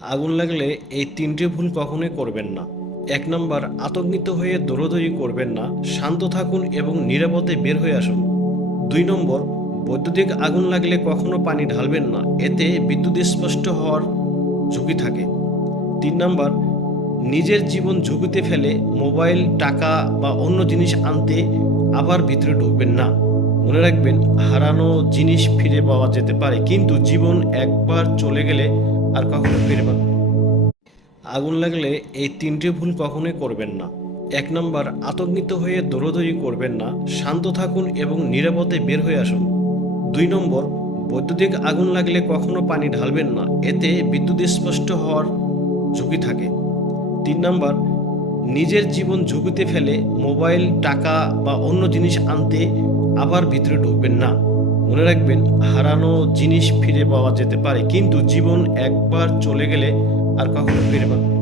আগুন লাগলে এই তিনটি ভুল কখনোই করবেন না। ১ নম্বর, আতঙ্কিত হয়ে দৌড়াদৌড়ি করবেন না, শান্ত থাকুন এবং নিরাপদে বের হয়ে আসুন। ২ নম্বর, বৈদ্যুতিক আগুন লাগলে কখনো পানি ঢালবেন না, এতে বিদ্যুৎ স্পষ্ট হওয়ার ঝুঁকি থাকে। ৩ নম্বর, নিজের জীবন ঝুঁকিতে ফেলে মোবাইল, টাকা বা অন্য জিনিস আনতে আবার ভিতরে ঢুকবেন না। মনে রাখবেন, হারানো জিনিস ফিরে পাওয়া যেতে পারে, কিন্তু জীবন একবার চলে গেলে আর কখনো ফিরে পাবেন না। আগুন লাগলে এই তিনটি ভুল কখনোই করবেন না। ১ নম্বর, আতঙ্কিত হয়ে দৌড়াদৌড়ি করবেন না, শান্ত থাকুন এবং নিরাপদে বের হয়ে আসুন। ২ নম্বর, বৈদ্যুতিক আগুন লাগলে কখনো পানি ঢালবেন না, এতে বিদ্যুৎ স্পষ্ট হওয়ার ঝুঁকি থাকে। ৩ নম্বর, নিজের জীবন ঝুঁকিতে ফেলে মোবাইল, টাকা বা অন্য জিনিস আনতে আবার ভিতরে ঢুকবেন না। মনে রাখবেন, হারানো জিনিস ফিরে পাওয়া যেতে পারে, কিন্তু জীবন একবার চলে গেলে আর কখনো ফিরে পাবেন না।